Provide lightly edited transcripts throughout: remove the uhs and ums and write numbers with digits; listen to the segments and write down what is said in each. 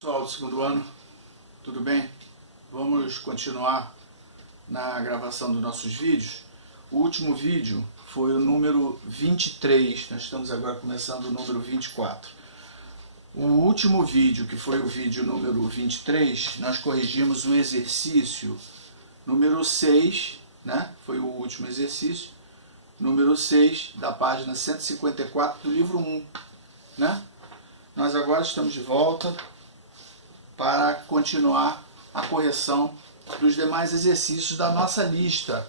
Pessoal do segundo ano, tudo bem? Vamos continuar na gravação dos nossos vídeos. O último vídeo foi o número 23, nós estamos agora começando o número 24. O último vídeo, que foi o vídeo número 23, nós corrigimos o exercício número 6, né? Foi o último exercício, número 6 da página 154 do livro 1, né? Nós agora estamos de volta para continuar a correção dos demais exercícios da nossa lista.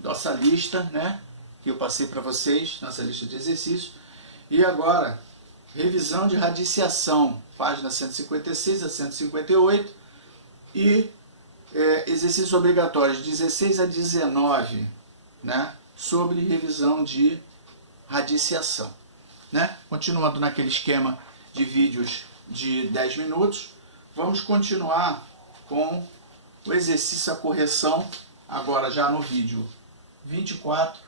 Nossa lista, né, que eu passei para vocês, nossa lista de exercícios. E agora, revisão de radiciação, página 156 a 158. E exercícios obrigatórios 16 a 19, né, sobre revisão de radiciação. Né? Continuando naquele esquema de vídeos de 10 minutos, vamos continuar com o exercício, a correção, agora já no vídeo 24,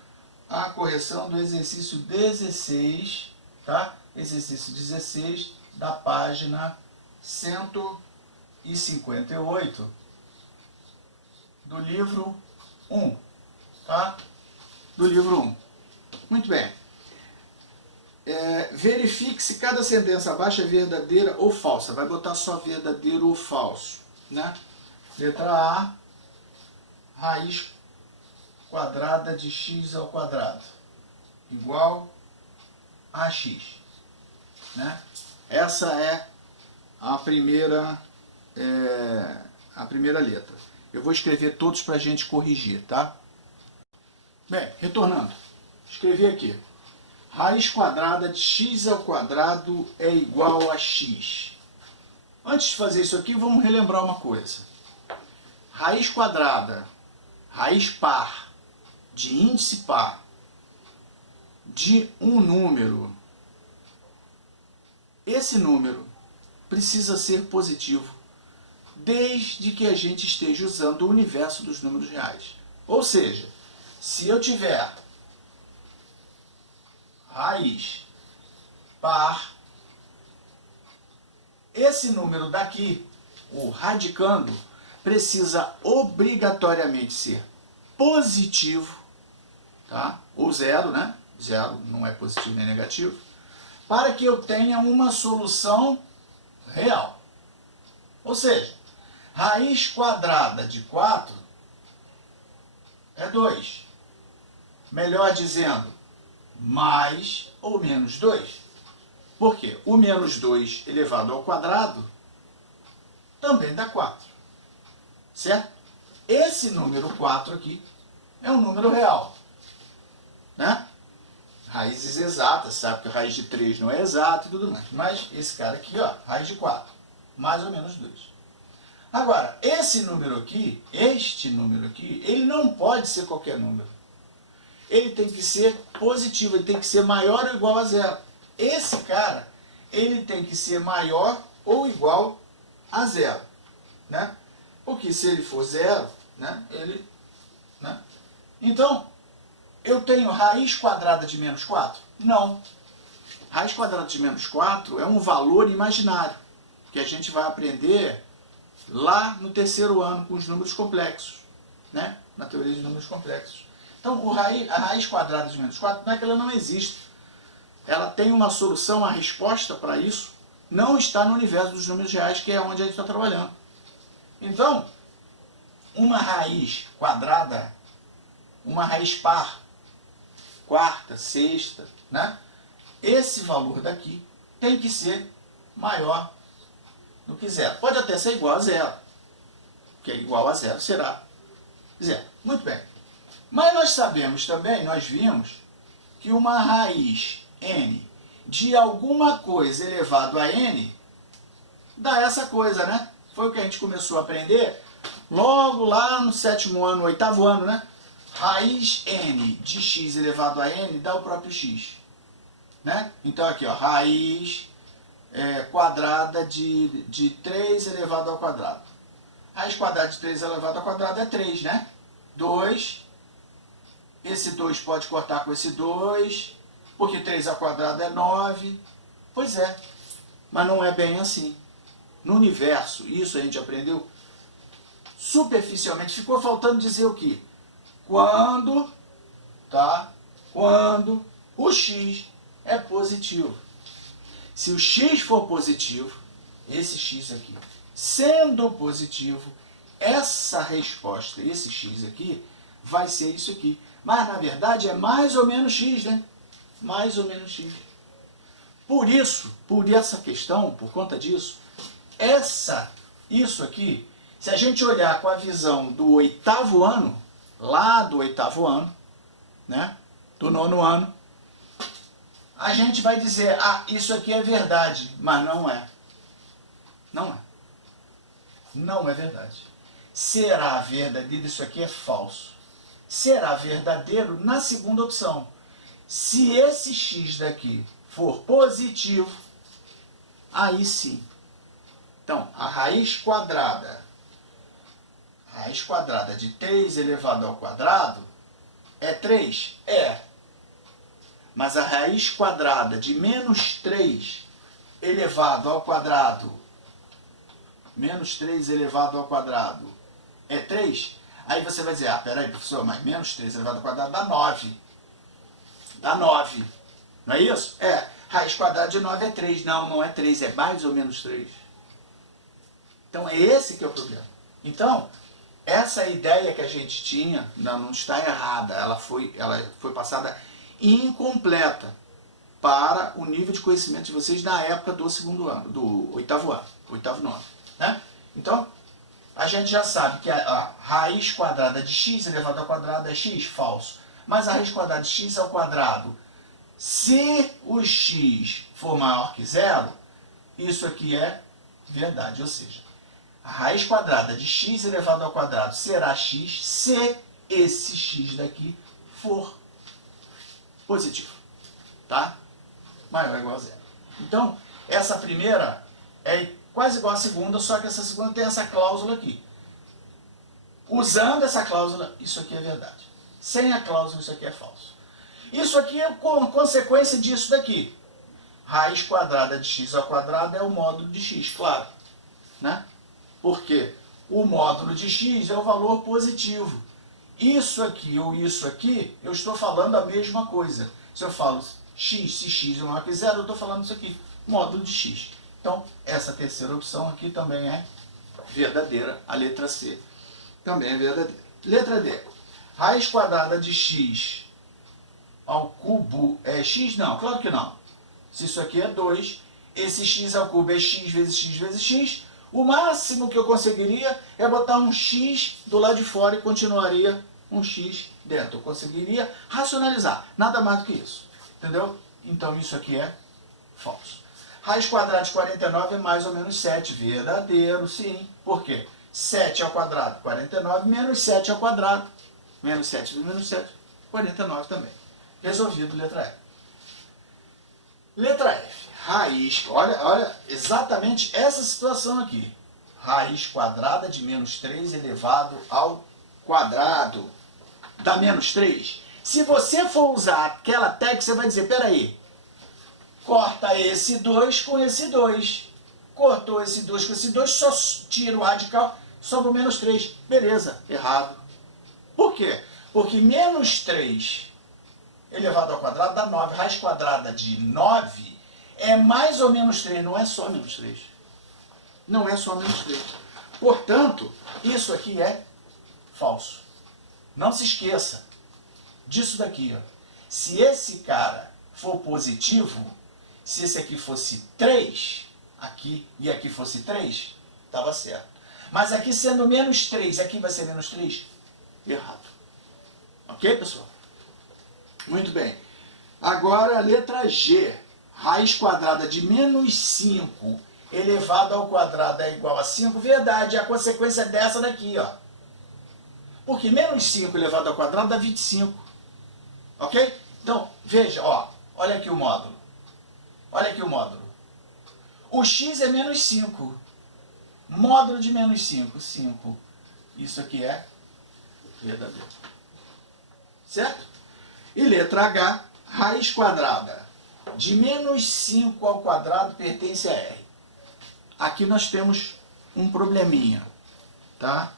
a correção do exercício 16, tá? Exercício 16 da página 158 do livro 1, tá? Do livro 1. Muito bem. Verifique se cada sentença abaixo é verdadeira ou falsa. Vai botar só verdadeiro ou falso, né? Letra A, raiz quadrada de x ao quadrado igual a x, né? Essa é a primeira letra. Eu vou escrever todos para a gente corrigir, tá? Bem, retornando, escrevi aqui. Raiz quadrada de x ao quadrado é igual a x. Antes de fazer isso aqui, vamos relembrar uma coisa. Raiz quadrada, raiz par, de índice par, de um número. Esse número precisa ser positivo, desde que a gente esteja usando o universo dos números reais. Ou seja, se eu tiver raiz par, esse número daqui, o radicando, precisa obrigatoriamente ser positivo, tá? Ou zero, né? Zero não é positivo nem negativo, para que eu tenha uma solução real. Ou seja, raiz quadrada de 4 é 2. Melhor dizendo, mais ou menos 2. Por quê? O menos 2 elevado ao quadrado também dá 4. Certo? Esse número 4 aqui é um número real. Né? Raízes exatas, sabe que a raiz de 3 não é exata e tudo mais. Mas esse cara aqui, ó, raiz de 4, mais ou menos 2. Agora, esse número aqui, este número aqui, ele não pode ser qualquer número. Ele tem que ser positivo, ele tem que ser maior ou igual a zero. Esse cara, ele tem que ser maior ou igual a zero, né? Porque se ele for zero, né, né? Então, eu tenho raiz quadrada de menos 4? Não. Raiz quadrada de menos 4 é um valor imaginário, que a gente vai aprender lá no terceiro ano com os números complexos, né? Na teoria de números complexos. Então, a raiz quadrada de menos 4 não é que ela não existe. Ela tem uma solução, a resposta para isso não está no universo dos números reais, que é onde a gente está trabalhando. Então, uma raiz quadrada, uma raiz par, quarta, sexta, né? Esse valor daqui tem que ser maior do que zero. Pode até ser igual a zero, porque igual a zero será zero. Muito bem. Mas nós sabemos também, nós vimos, que uma raiz n de alguma coisa elevado a n dá essa coisa, né? Foi o que a gente começou a aprender logo lá no sétimo ano, oitavo ano, né? Raiz n de x elevado a n dá o próprio x. Né? Então aqui, ó, raiz quadrada de 3 elevado ao quadrado. Raiz quadrada de 3 elevado ao quadrado é 3, né? 2... Esse 2 pode cortar com esse 2, porque 3 ao quadrado é 9. Pois é, mas não é bem assim. no universo, isso a gente aprendeu superficialmente, ficou faltando dizer o quê? Quando o x é positivo. Se o x for positivo, esse x aqui, sendo positivo, essa resposta, esse x aqui, vai ser isso aqui. Mas, na verdade, é mais ou menos x, né? Mais ou menos x. Por isso, por essa questão, por conta disso, isso aqui, se a gente olhar com a visão do 8º ano, lá do 8º ano, né? Do 9º ano, a gente vai dizer, isso aqui é verdade, mas não é. Não é. Não é verdade. Será verdadeiro, isso aqui é falso. Será verdadeiro na segunda opção. Se esse x daqui for positivo, aí sim. Então, a raiz quadrada de 3 elevado ao quadrado é 3? É. Mas a raiz quadrada de menos 3 elevado ao quadrado, menos 3 elevado ao quadrado é 3? Aí você vai dizer, peraí, professor, mas menos 3 elevado ao quadrado dá 9. Dá 9. Não é isso? É. Raiz quadrada de 9 é 3. Não, não é 3, é mais ou menos 3. Então é esse que é o problema. Então, essa ideia que a gente tinha não está errada. Ela foi passada incompleta para o nível de conhecimento de vocês na época do 2º ano, do 8º ano, 8º, 9º, né? Então, a gente já sabe que a raiz quadrada de x elevado ao quadrado é x, falso. Mas a raiz quadrada de x ao quadrado, se o x for maior que zero, isso aqui é verdade. Ou seja, a raiz quadrada de x elevado ao quadrado será x se esse x daqui for positivo. Tá? Maior ou igual a zero. Então, essa primeira é quase igual à segunda, só que essa segunda tem essa cláusula aqui. Usando essa cláusula, isso aqui é verdade. Sem a cláusula, isso aqui é falso. Isso aqui é consequência disso daqui. Raiz quadrada de x ao quadrado é o módulo de x, claro. Né? Porque o módulo de x é o valor positivo. Isso aqui ou isso aqui, eu estou falando a mesma coisa. Se eu falo x, se x é maior que zero, eu estou falando isso aqui, módulo de x. Então, essa terceira opção aqui também é verdadeira. A letra C também é verdadeira. Letra D. Raiz quadrada de x ao cubo é x? Não, claro que não. Se isso aqui é 2, esse x ao cubo é x vezes x vezes x. O máximo que eu conseguiria é botar um x do lado de fora e continuaria um x dentro. Eu conseguiria racionalizar. Nada mais do que isso. Entendeu? Então isso aqui é falso. Raiz quadrada de 49 é mais ou menos 7. Verdadeiro, sim. Por quê? 7 ao quadrado, 49, menos 7 ao quadrado. Menos 7 vezes menos 7, 49 também. Resolvido, letra E. Letra F. Raiz, olha exatamente essa situação aqui. Raiz quadrada de menos 3 elevado ao quadrado. Dá menos 3. Se você for usar aquela técnica, você vai dizer, peraí, corta esse 2 com esse 2. Cortou esse 2 com esse 2, só tira o radical, sobra o menos 3. Beleza, errado. Por quê? Porque menos 3 elevado ao quadrado dá 9. Raiz quadrada de 9 é mais ou menos 3, não é só menos 3. Não é só menos 3. Portanto, isso aqui é falso. Não se esqueça disso daqui. Ó. Se esse cara for positivo, se esse aqui fosse 3, aqui e aqui fosse 3, estava certo. Mas aqui sendo menos 3, aqui vai ser menos 3? Errado. Ok, pessoal? Muito bem. Agora a letra G. Raiz quadrada de menos 5 elevado ao quadrado é igual a 5. Verdade, é a consequência dessa daqui, ó. Porque menos 5 elevado ao quadrado dá 25. Ok? Então, veja, ó. Olha aqui o módulo. Olha aqui o módulo. O x é menos 5. Módulo de menos 5, 5. Isso aqui é verdadeiro. Certo? E letra H, raiz quadrada de menos 5 ao quadrado pertence a R. aqui nós temos um probleminha, tá?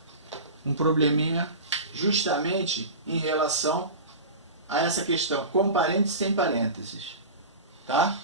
Um probleminha justamente em relação a essa questão com parênteses sem parênteses, tá?